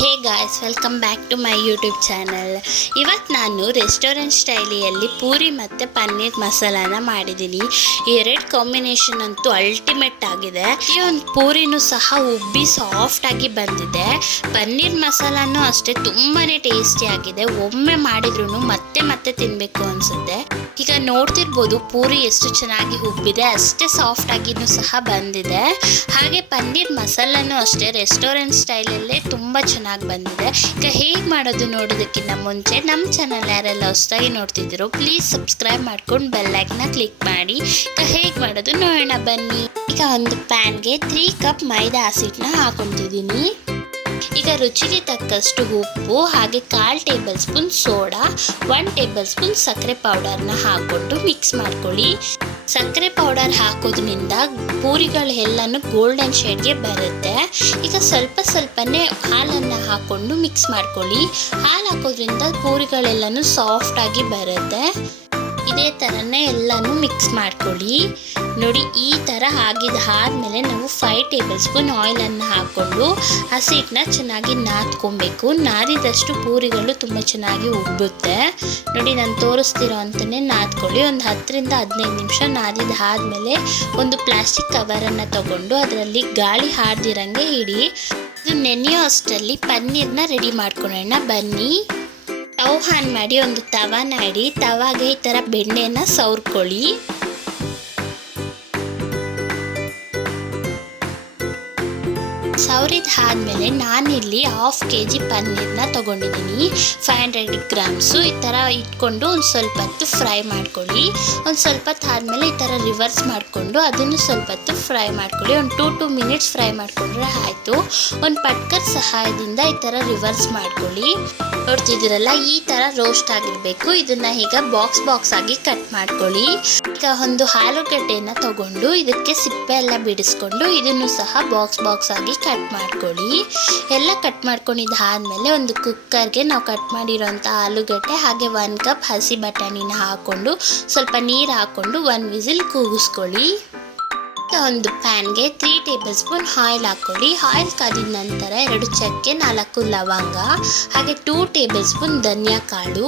Hey guys, welcome back to my YouTube channel. ಇವತ್ತು ನಾನು restaurant ಸ್ಟೈಲಿಯಲ್ಲಿ puri ಮತ್ತು ಪನ್ನೀರ್ ಮಸಾಲಾನ ಮಾಡಿದ್ದೀನಿ. ಈ ಎರಡು ಕಾಂಬಿನೇಷನ್ ಅಂತೂ ಅಲ್ಟಿಮೇಟ್ ಆಗಿದೆ. ಈ ಒಂದು ಪೂರಿನೂ ಸಹ ಉಬ್ಬಿ ಸಾಫ್ಟಾಗಿ ಬಂದಿದೆ. ಪನ್ನೀರ್ ಮಸಾಲಾನೂ ಅಷ್ಟೇ ತುಂಬಾ ಟೇಸ್ಟಿ ಆಗಿದೆ. ಒಮ್ಮೆ ಮಾಡಿದ್ರೂ ಮತ್ತೆ ಮತ್ತೆ ತಿನ್ನಬೇಕು ಅನಿಸುತ್ತೆ. ಈಗ ನೋಡ್ತಿರ್ಬೋದು ಪೂರಿ ಎಷ್ಟು ಚೆನ್ನಾಗಿ ಉಬ್ಬಿದೆ, ಅಷ್ಟೇ ಸಾಫ್ಟಾಗಿನೂ ಸಹ ಬಂದಿದೆ. ಹಾಗೆ ಪನ್ನೀರ್ ಮಸಾಲಾನೂ ಅಷ್ಟೇ ರೆಸ್ಟೋರೆಂಟ್ ಸ್ಟೈಲಲ್ಲೇ ತುಂಬ ಚೆನ್ನಾಗಿ ಬಂದಿದೆ. ಈಗ ಹೇಗೆ ಮಾಡೋದು ನೋಡೋದಕ್ಕಿಂತ ಮುಂಚೆ ನಮ್ಮ ಚಾನಲ್ ಯಾರೆಲ್ಲ ಹೊಸದಾಗಿ ನೋಡ್ತಿದ್ದೀರೋ ಪ್ಲೀಸ್ ಸಬ್ಸ್ಕ್ರೈಬ್ ಮಾಡ್ಕೊಂಡು ಬೆಲ್ ಐಕನ್ನ ಕ್ಲಿಕ್ ಮಾಡಿ. ಈಗ ಹೇಗೆ ಮಾಡೋದು ನೋಡೋಣ ಬನ್ನಿ. ಈಗ ಒಂದು ಪ್ಯಾನ್ಗೆ 3 ಕಪ್ ಮೈದಾ ಹಸಿಟ್ಟನ್ನ ಹಾಕೊತಿದ್ದೀನಿ. ಈಗ ರುಚಿಗೆ ತಕ್ಕಷ್ಟು ಉಪ್ಪು, ಹಾಗೆ 1/4 table spoon soda, 1 table spoon ಸಕ್ಕರೆ ಪೌಡರ್ನ ಹಾಕ್ಕೊಂಡು ಮಿಕ್ಸ್ ಮಾಡ್ಕೊಳ್ಳಿ. ಸಕ್ಕರೆ ಪೌಡರ್ ಹಾಕೋದ್ರಿಂದ ಪೂರಿಗಳೆಲ್ಲನೂ ಗೋಲ್ಡನ್ ಶೇಡ್ಗೆ ಬರುತ್ತೆ. ಈಗ ಸ್ವಲ್ಪನೇ ಹಾಲನ್ನು ಹಾಕ್ಕೊಂಡು ಮಿಕ್ಸ್ ಮಾಡ್ಕೊಳ್ಳಿ. ಹಾಲು ಹಾಕೋದ್ರಿಂದ ಪೂರಿಗಳೆಲ್ಲನೂ ಸಾಫ್ಟಾಗಿ ಬರುತ್ತೆ. ಇದೇ ಥರನೇ ಎಲ್ಲನೂ ಮಿಕ್ಸ್ ಮಾಡ್ಕೊಳ್ಳಿ. ನೋಡಿ, ಈ ಥರ ಆದಮೇಲೆ ನಾವು 5 ಟೇಬಲ್ ಸ್ಪೂನ್ ಆಯಿಲನ್ನು ಹಾಕ್ಕೊಂಡು ಹಸಿಟ್ಟನ್ನ ಚೆನ್ನಾಗಿ ನಾದ್ಕೊಬೇಕು. ನಾದಿದಷ್ಟು ಪೂರಿಗಳು ತುಂಬ ಚೆನ್ನಾಗಿ ಉಬ್ಬುತ್ತೆ. ನೋಡಿ, ನಾನು ತೋರಿಸ್ತಿರೋ ಅಂತಲೇ ನಾದ್ಕೊಳ್ಳಿ. ಒಂದು 10ರಿಂದ 15 ನಿಮಿಷ ನಾದಿದಾದ್ಮೇಲೆ ಒಂದು ಪ್ಲಾಸ್ಟಿಕ್ ಕವರನ್ನು ತಗೊಂಡು ಅದರಲ್ಲಿ ಗಾಳಿ ಹಾರ್ದಿರಂಗೆ ಇಡಿ. ಇದು ನೆನೆಯೋ ಅಷ್ಟರಲ್ಲಿ ಪನ್ನೀರ್ನ ರೆಡಿ ಮಾಡ್ಕೊಳ್ಳೋಣ ಬನ್ನಿ. ಸ್ಟವ್ ಆನ್ ಮಾಡಿ ಒಂದು ತವಾನ ಇಡಿ. ತವಾಗೆ ಈ ಥರ ಬೆಣ್ಣೆನ ಸವರ್ಕೊಳ್ಳಿ. ಸವರಿದಾದ್ಮೇಲೆ ನಾನಿಲ್ಲಿ 1/2 kg ಪನ್ನೀರ್ನ ತೊಗೊಂಡಿದ್ದೀನಿ. 500 ಗ್ರಾಮ್ಸು. ಈ ಥರ ಇಟ್ಕೊಂಡು ಒಂದು ಸ್ವಲ್ಪ ಹೊತ್ತು ಫ್ರೈ ಮಾಡ್ಕೊಳ್ಳಿ. ಒಂದು ಸ್ವಲ್ಪ ಹೊತ್ತು ಆದಮೇಲೆ ಈ ಥರ ರಿವರ್ಸ್ ಮಾಡಿಕೊಂಡು ಅದನ್ನು ಸ್ವಲ್ಪ ಹೊತ್ತು ಫ್ರೈ ಮಾಡ್ಕೊಳ್ಳಿ. ಒಂದು 2 ಮಿನಿಟ್ಸ್ ಫ್ರೈ ಮಾಡಿಕೊಂಡ್ರೆ ಆಯಿತು. ಒಂದು ಪಟ್ಕರ್ ಸಹಾಯದಿಂದ ಈ ಥರ ರಿವರ್ಸ್ ಮಾಡ್ಕೊಳ್ಳಿ. ನೋಡ್ತಿದ್ದೀರಲ್ಲ, ಈ ಥರ ರೋಸ್ಟ್ ಆಗಿರಬೇಕು. ಇದನ್ನು ಈಗ ಬಾಕ್ಸ್ ಆಗಿ ಕಟ್ ಮಾಡ್ಕೊಳ್ಳಿ. ಈಗ ಒಂದು ಆಲೂಗಡ್ಡೆನ ತಗೊಂಡು ಇದಕ್ಕೆ ಸಿಪ್ಪೆ ಎಲ್ಲ ಬಿಡಿಸ್ಕೊಂಡು ಇದನ್ನು ಸಹ ಬಾಕ್ಸ್ ಆಗಿ ಕಟ್ ಮಾಡ್ಕೊಳ್ಳಿ. ಎಲ್ಲ ಕಟ್ ಮಾಡ್ಕೊಂಡಿದ್ದಾದ್ಮೇಲೆ ಒಂದು ಕುಕ್ಕರ್ಗೆ ನಾವು ಕಟ್ ಮಾಡಿರೋಂಥ ಆಲೂಗಡ್ಡೆ ಹಾಗೆ 1 ಕಪ್ ಹಸಿ ಬಟಾಣಿನ ಹಾಕ್ಕೊಂಡು ಸ್ವಲ್ಪ ನೀರು ಹಾಕ್ಕೊಂಡು 1 ವಿಸಿಲ್ ಕೂಗಿಸ್ಕೊಳ್ಳಿ. ಒಂದು ಪ್ಯಾನ್ಗೆ 3 ಟೇಬಲ್ ಸ್ಪೂನ್ ಆಯಿಲ್ ಹಾಕ್ಕೊಳ್ಳಿ. ಆಯಿಲ್ ಕಾದಿದ ನಂತರ 2 ಚಕ್ಕೆ, 4 ಲವಂಗ, ಹಾಗೆ 2 ಟೇಬಲ್ ಸ್ಪೂನ್ ಧನಿಯಾ ಕಾಳು.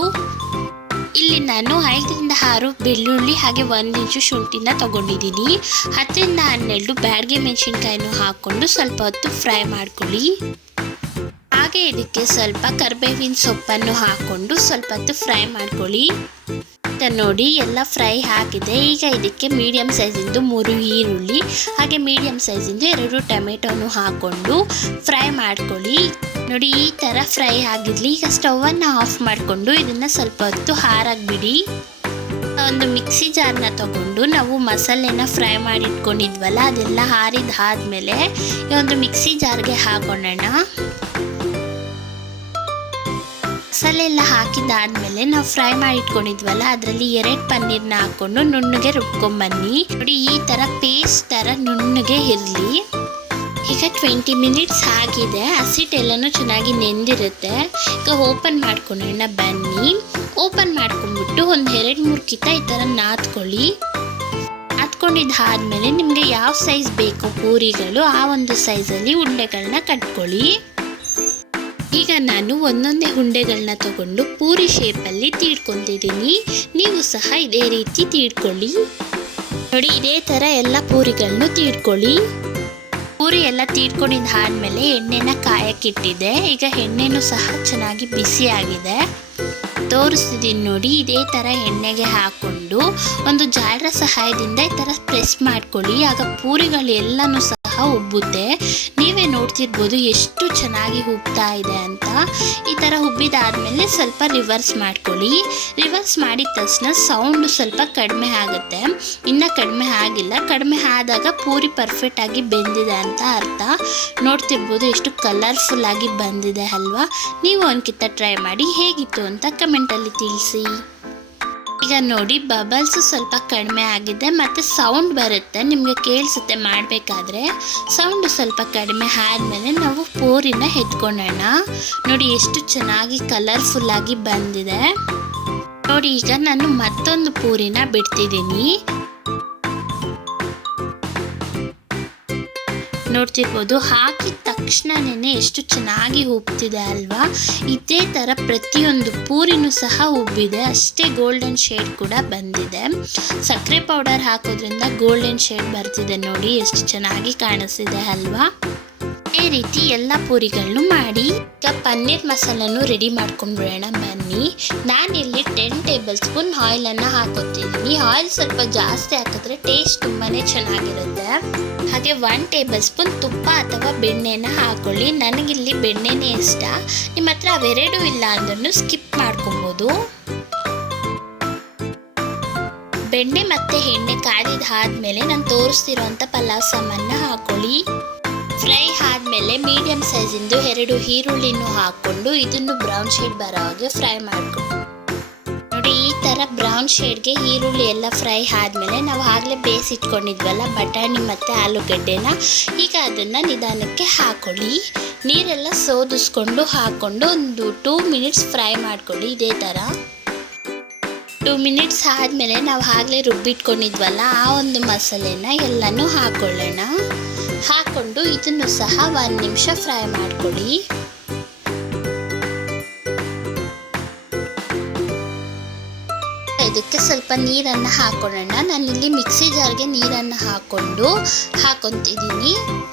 ಇಲ್ಲಿ ನಾನು 5ರಿಂದ 6 ಬೆಳ್ಳುಳ್ಳಿ ಹಾಗೆ 1 ಇಂಚು ಶುಂಠಿನ ತೊಗೊಂಡಿದ್ದೀನಿ. 10ರಿಂದ 12 ಬ್ಯಾಡಗೆ ಮೆಣಸಿನ್ಕಾಯಿನೂ ಹಾಕ್ಕೊಂಡು ಸ್ವಲ್ಪ ಹೊತ್ತು ಫ್ರೈ ಮಾಡ್ಕೊಳ್ಳಿ. ಹಾಗೆ ಇದಕ್ಕೆ ಸ್ವಲ್ಪ ಕರಿಬೇವಿನ ಸೊಪ್ಪನ್ನು ಹಾಕ್ಕೊಂಡು ಸ್ವಲ್ಪ ಹೊತ್ತು ಫ್ರೈ ಮಾಡ್ಕೊಳ್ಳಿ. ನೋಡಿ, ಎಲ್ಲ ಫ್ರೈ ಆಗಿದೆ. ಈಗ ಇದಕ್ಕೆ ಮೀಡಿಯಮ್ ಸೈಜಿಂದು 3 ಈರುಳ್ಳಿ ಹಾಗೆ ಮೀಡಿಯಮ್ ಸೈಜಿಂದು 2 ಟೊಮೆಟೊನು ಹಾಕ್ಕೊಂಡು ಫ್ರೈ ಮಾಡ್ಕೊಳ್ಳಿ. ನೋಡಿ, ಈ ಥರ ಫ್ರೈ ಆಗಿರಲಿ. ಈಗ ಸ್ಟವನ್ನು ಆಫ್ ಮಾಡಿಕೊಂಡು ಇದನ್ನು ಸ್ವಲ್ಪ ಹೊತ್ತು ಹಾರಾಗಿ ಬಿಡಿ. ಒಂದು ಮಿಕ್ಸಿ ಜಾರ್ನ ತಗೊಂಡು ನಾವು ಮಸಾಲೆನ ಫ್ರೈ ಮಾಡಿ ಇಟ್ಕೊಂಡಿದ್ವಲ್ಲ ಅದೆಲ್ಲ ಆರಿದಾದ್ಮೇಲೆ ಈ ಒಂದು ಮಿಕ್ಸಿ ಜಾರ್ಗೆ ಹಾಕೋಣ. ಮಸಾಲೆ ಎಲ್ಲ ಹಾಕಿದಾದ್ಮೇಲೆ ನಾವು ಫ್ರೈ ಮಾಡಿ ಇಟ್ಕೊಂಡಿದ್ವಲ್ಲ ಅದರಲ್ಲಿ 2 ಪನ್ನೀರ್ನ ಹಾಕ್ಕೊಂಡು ನುಣ್ಣಗೆ ರುಬ್ಕೊಂಬನ್ನಿ. ನೋಡಿ, ಈ ಥರ ಪೇಸ್ಟ್ ಥರ ನುಣ್ಣಗೆ ಇರಲಿ. ಈಗ 20 ಮಿನಿಟ್ಸ್ ಆಗಿದೆ. ಹಸಿಟ್ಟೆಲ್ಲನೂ ಚೆನ್ನಾಗಿ ನೆಂದಿರುತ್ತೆ. ಈಗ ಓಪನ್ ಮಾಡ್ಕೊಳ್ಳೋಣ ಬನ್ನಿ. ಓಪನ್ ಮಾಡ್ಕೊಂಡ್ಬಿಟ್ಟು ಒಂದು 2-3 ಕಿತ್ತ ಈ ಥರ ನಾದ್ಕೊಳ್ಳಿ. ನಾದ್ಕೊಂಡಿದ್ದಾದ್ಮೇಲೆ ನಿಮಗೆ ಯಾವ ಸೈಜ್ ಬೇಕು ಪೂರಿಗಳು ಆ ಒಂದು ಸೈಜಲ್ಲಿ ಉಂಡೆಗಳನ್ನ ಕಟ್ಕೊಳ್ಳಿ. ಈಗ ನಾನು ಒಂದೊಂದೇ ಉಂಡೆಗಳನ್ನ ತಗೊಂಡು ಪೂರಿ ಶೇಪಲ್ಲಿ ತೀಡ್ಕೊತಿದ್ದೀನಿ. ನೀವು ಸಹ ಇದೇ ರೀತಿ ತೀಡ್ಕೊಳ್ಳಿ. ನೋಡಿ, ಇದೇ ಥರ ಎಲ್ಲ ಪೂರಿಗಳನ್ನು ತೀಡ್ಕೊಳ್ಳಿ. ಪೂರಿ ಎಲ್ಲ ತೀಡ್ಕೊಂಡಿದ್ದಾದ್ಮೇಲೆ ಎಣ್ಣೆನ ಕಾಯಕ್ಕಿಟ್ಟಿದೆ. ಈಗ ಎಣ್ಣೆನೂ ಸಹ ಚೆನ್ನಾಗಿ ಬಿಸಿ ಆಗಿದೆ. ತೋರಿಸ್ತಿದ್ದೀನಿ ನೋಡಿ, ಇದೇ ಥರ ಎಣ್ಣೆಗೆ ಹಾಕ್ಕೊಂಡು ಒಂದು ಜಾಲರ ಸಹಾಯದಿಂದ ಈ ಥರ ಪ್ರೆಸ್ ಮಾಡ್ಕೊಳ್ಳಿ. ಆಗ ಪೂರಿಗಳು ಎಲ್ಲನೂ ಸಹ ಉಬ್ಬುತ್ತೆ. ನೀವೇ ನೋಡ್ತಿರ್ಬೋದು ಎಷ್ಟು ಚೆನ್ನಾಗಿ ಉಬ್ತಾ ಇದೆ ಅಂತ. ಈ ಥರ ಉಬ್ಬಿದಾದ್ಮೇಲೆ ಸ್ವಲ್ಪ ರಿವರ್ಸ್ ಮಾಡ್ಕೊಳ್ಳಿ. ರಿವರ್ಸ್ ಮಾಡಿದ ತಕ್ಷಣ ಸೌಂಡು ಸ್ವಲ್ಪ ಕಡಿಮೆ ಆಗುತ್ತೆ. ಇನ್ನು ಕಡಿಮೆ ಆಗಿಲ್ಲ. ಕಡಿಮೆ ಆದಾಗ ಪೂರಿ ಪರ್ಫೆಕ್ಟಾಗಿ ಬೆಂದಿದೆ ಅಂತ ಅರ್ಥ. ನೋಡ್ತಿರ್ಬೋದು ಎಷ್ಟು ಕಲರ್ಫುಲ್ ಆಗಿ ಬಂದಿದೆ ಅಲ್ವಾ. ನೀವು ಒಂದ್ಕಿತ್ತ ಟ್ರೈ ಮಾಡಿ ಹೇಗಿತ್ತು ಅಂತ ಕಮೆಂಟಲ್ಲಿ ತಿಳಿಸಿ. ಈಗ ನೋಡಿ, ಬಬಲ್ಸು ಸ್ವಲ್ಪ ಕಡಿಮೆ ಆಗಿದೆ ಮತ್ತು ಸೌಂಡ್ ಬರುತ್ತೆ, ನಿಮಗೆ ಕೇಳಿಸುತ್ತೆ ಮಾಡಬೇಕಾದ್ರೆ. ಸೌಂಡು ಸ್ವಲ್ಪ ಕಡಿಮೆ ಆದಮೇಲೆ ನಾವು ಪೂರಿನ ಎತ್ಕೊಳ್ಳೋಣ. ನೋಡಿ, ಎಷ್ಟು ಚೆನ್ನಾಗಿ ಕಲರ್ಫುಲ್ಲಾಗಿ ಬಂದಿದೆ. ನೋಡಿ, ಈಗ ನಾನು ಮತ್ತೊಂದು ಪೂರಿನ ಬಿಡ್ತಿದ್ದೀನಿ. ನೋಡ್ತಿರ್ಬೋದು. ಹಾಕಿದ ತಕ್ಷಣನೇ ಎಷ್ಟು ಚೆನ್ನಾಗಿ ಉಬ್ತಿದೆ ಅಲ್ವಾ. ಇದೇ ಥರ ಪ್ರತಿಯೊಂದು ಪೂರಿನೂ ಸಹ ಉಬ್ಬಿದೆ, ಅಷ್ಟೇ ಗೋಲ್ಡನ್ ಶೇಡ್ ಕೂಡ ಬಂದಿದೆ. ಸಕ್ಕರೆ ಪೌಡರ್ ಹಾಕೋದ್ರಿಂದ ಗೋಲ್ಡನ್ ಶೇಡ್ ಬರ್ತಿದೆ ನೋಡಿ, ಎಷ್ಟು ಚೆನ್ನಾಗಿ ಕಾಣಿಸ್ತಿದೆ ಅಲ್ವಾ. ಈ ರೀತಿ ಎಲ್ಲ ಪೂರಿಗಳನ್ನು ಮಾಡಿ. ಈಗ ಪನ್ನೀರ್ ಮಸಾಲನ್ನು ರೆಡಿ ಮಾಡ್ಕೊಂಡ್ಬಿಡೋಣ ಬನ್ನಿ. ನಾನಿಲ್ಲಿ 10 ಟೇಬಲ್ ಸ್ಪೂನ್ ಆಯಿಲನ್ನು ಹಾಕೋತಿದ್ದೀನಿ. ಆಯಿಲ್ ಸ್ವಲ್ಪ ಜಾಸ್ತಿ ಹಾಕಿದ್ರೆ ಟೇಸ್ಟ್ ತುಂಬಾ ಚೆನ್ನಾಗಿರುತ್ತೆ. ಹಾಗೆ 1 ಟೇಬಲ್ ಸ್ಪೂನ್ ತುಪ್ಪ ಅಥವಾ ಬೆಣ್ಣೆನ ಹಾಕೊಳ್ಳಿ. ನನಗಿಲ್ಲಿ ಬೆಣ್ಣೆನೇ ಇಷ್ಟ, ನಿಮ್ಮ ಹತ್ರ ಅವೆರಡು ಇಲ್ಲ ಅಂದ್ರೂ ಸ್ಕಿಪ್ ಮಾಡ್ಕೊಬೋದು. ಬೆಣ್ಣೆ ಮತ್ತು ಎಣ್ಣೆ ಕಾದಿದ್ದಾದ್ಮೇಲೆ ನಾನು ತೋರಿಸ್ತಿರೋಂಥ ಪಲಾವ್ ಸಾಮಾನ ಹಾಕೊಳ್ಳಿ. ಫ್ರೈ ಆದಮೇಲೆ ಮೀಡಿಯಮ್ ಸೈಜಿಂದು 2 ಈರುಳ್ಳಿನೂ ಹಾಕ್ಕೊಂಡು ಇದನ್ನು ಬ್ರೌನ್ ಶೇಡ್ ಬರೋ ಹಾಗೆ ಫ್ರೈ ಮಾಡ್ಕೊಂಡು ನೋಡಿ. ಈ ಥರ ಬ್ರೌನ್ ಶೇಡ್ಗೆ ಈರುಳ್ಳಿ ಎಲ್ಲ ಫ್ರೈ ಆದಮೇಲೆ ನಾವು ಆಗಲೇ ಬೇಯಿಸಿಟ್ಕೊಂಡಿದ್ವಲ್ಲ ಬಟಾಣಿ ಮತ್ತು ಆಲೂಗಡ್ಡೆನ, ಈಗ ಅದನ್ನು ನಿಧಾನಕ್ಕೆ ಹಾಕೊಳ್ಳಿ. ನೀರೆಲ್ಲ ಸೋದಿಸ್ಕೊಂಡು ಹಾಕ್ಕೊಂಡು ಒಂದು 2 ಮಿನಿಟ್ಸ್ ಫ್ರೈ ಮಾಡ್ಕೊಳ್ಳಿ. ಇದೇ ಥರ 2 ಮಿನಿಟ್ಸ್ ಆದಮೇಲೆ ನಾವು ಆಗಲೇ ರುಬ್ಬಿಟ್ಕೊಂಡಿದ್ವಲ್ಲ ಆ ಒಂದು ಮಸಾಲೆನ ಎಲ್ಲನೂ ಹಾಕೊಳ್ಳೋಣ. ಹಾಕ್ಕೊಂಡು ಇದನ್ನು ಸಹ 1 ನಿಮಿಷ ಫ್ರೈ ಮಾಡ್ಕೊಳ್ಳಿ. ಇದಕ್ಕೆ ಸ್ವಲ್ಪ ನೀರನ್ನು ಹಾಕೊಳ್ಳೋಣ. ನಾನಿಲ್ಲಿ ಮಿಕ್ಸಿ ಜಾರ್ಗೆ ನೀರನ್ನು ಹಾಕೊತಿದ್ದೀನಿ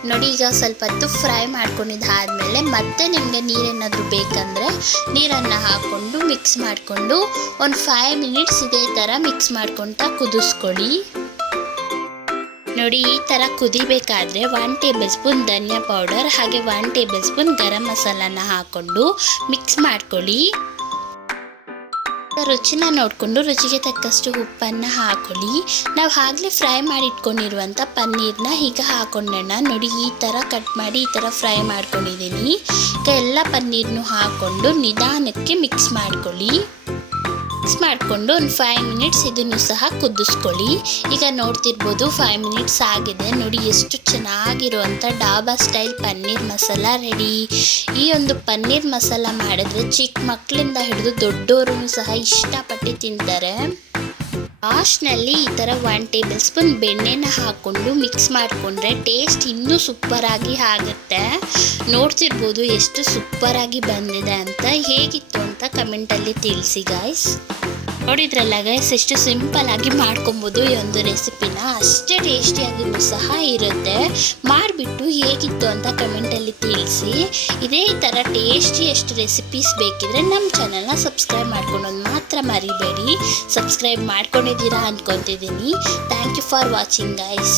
ನೋಡಿ. ಈಗ ಸ್ವಲ್ಪ ಹೊತ್ತು ಫ್ರೈ ಮಾಡ್ಕೊಂಡಿದ್ದಾದ್ಮೇಲೆ ಮತ್ತೆ ನಿಮಗೆ ನೀರೇನಾದರೂ ಬೇಕಂದರೆ ನೀರನ್ನು ಹಾಕ್ಕೊಂಡು ಮಿಕ್ಸ್ ಮಾಡಿಕೊಂಡು ಒಂದು 5 ಮಿನಿಟ್ಸ್ ಇದೇ ಥರ ಮಿಕ್ಸ್ ಮಾಡ್ಕೊತಾ ಕುದಿಸ್ಕೊಳ್ಳಿ. ನೋಡಿ, ಈ ಥರ ಕುದಿಬೇಕಾದ್ರೆ 1 ಟೇಬಲ್ ಸ್ಪೂನ್ ಧನಿಯಾ ಪೌಡರ್ ಹಾಗೆ 1 ಟೇಬಲ್ ಸ್ಪೂನ್ ಗರಂ ಮಸಾಲಾನ ಹಾಕ್ಕೊಂಡು ಮಿಕ್ಸ್ ಮಾಡ್ಕೊಳ್ಳಿ. ರುಚಿನ ನೋಡಿಕೊಂಡು ರುಚಿಗೆ ತಕ್ಕಷ್ಟು ಉಪ್ಪನ್ನು ಹಾಕೊಳ್ಳಿ. ನಾವು ಆಗಲೇ ಫ್ರೈ ಮಾಡಿ ಇಟ್ಕೊಂಡಿರುವಂಥ ಪನ್ನೀರನ್ನ ಈಗ ಹಾಕೊಂಡೋಣ. ನೋಡಿ, ಈ ಥರ ಕಟ್ ಮಾಡಿ ಈ ಥರ ಫ್ರೈ ಮಾಡ್ಕೊಂಡಿದ್ದೀನಿ. ಈಗ ಎಲ್ಲ ಪನ್ನೀರನ್ನು ಹಾಕ್ಕೊಂಡು ನಿಧಾನಕ್ಕೆ ಮಿಕ್ಸ್ ಮಾಡ್ಕೊಳ್ಳಿ. ಮಿಕ್ಸ್ ಮಾಡಿಕೊಂಡು ಒಂದು 5 ಮಿನಿಟ್ಸ್ ಇದನ್ನು ಸಹ ಕುದಿಸ್ಕೊಳ್ಳಿ. ಈಗ ನೋಡ್ತಿರ್ಬೋದು 5 ಮಿನಿಟ್ಸ್ ಆಗಿದೆ ನೋಡಿ. ಎಷ್ಟು ಚೆನ್ನಾಗಿರುವಂಥ ಡಾಬಾ ಸ್ಟೈಲ್ ಪನ್ನೀರ್ ಮಸಾಲ ರೆಡಿ. ಈ ಒಂದು ಪನ್ನೀರ್ ಮಸಾಲ ಮಾಡಿದ್ರೆ ಚಿಕ್ಕ ಮಕ್ಕಳಿಂದ ಹಿಡಿದು ದೊಡ್ಡವರು ಸಹ ಇಷ್ಟಪಟ್ಟು ತಿಂತಾರೆ. ಲಾಸ್ಟ್ನಲ್ಲಿ ಈ ಥರ 1 ಟೇಬಲ್ ಸ್ಪೂನ್ ಬೆಣ್ಣೆನ ಹಾಕ್ಕೊಂಡು ಮಿಕ್ಸ್ ಮಾಡಿಕೊಂಡ್ರೆ ಟೇಸ್ಟ್ ಇನ್ನೂ ಸೂಪರಾಗಿ ಆಗುತ್ತೆ. ನೋಡ್ತಿರ್ಬೋದು ಎಷ್ಟು ಸೂಪರಾಗಿ ಬಂದಿದೆ ಅಂತ. ಹೇಗಿತ್ತು ಅಂತ ಕಮೆಂಟಲ್ಲಿ ತಿಳಿಸಿ ಗಾಯ್ಸ್. ನೋಡಿದ್ರಲ್ಲ ಗೈಸ್, ಎಷ್ಟು ಸಿಂಪಲ್ ಆಗಿ ಮಾಡ್ಕೊಬೋದು ಈ ಒಂದು ರೆಸಿಪಿನ. ಅಷ್ಟೇ ಟೇಸ್ಟಿಯಾಗಿಯೂ ಸಹ ಇರುತ್ತೆ. ಮಾಡಿಬಿಟ್ಟು ಹೇಗಿತ್ತು ಅಂತ ಕಮೆಂಟಲ್ಲಿ ತಿಳಿಸಿ. ಇದೇ ಥರ ಟೇಸ್ಟಿಯಷ್ಟು ರೆಸಿಪೀಸ್ ಬೇಕಿದ್ರೆ ನಮ್ಮ ಚಾನಲ್ನ ಸಬ್ಸ್ಕ್ರೈಬ್ ಮಾಡ್ಕೊಳೋದು ಮಾತ್ರ ಮರಿಬೇಡಿ. ಸಬ್ಸ್ಕ್ರೈಬ್ ಮಾಡ್ಕೊಂಡಿದ್ದೀರಾ ಅಂದ್ಕೊತಿದ್ದೀನಿ. Thank you for watching guys.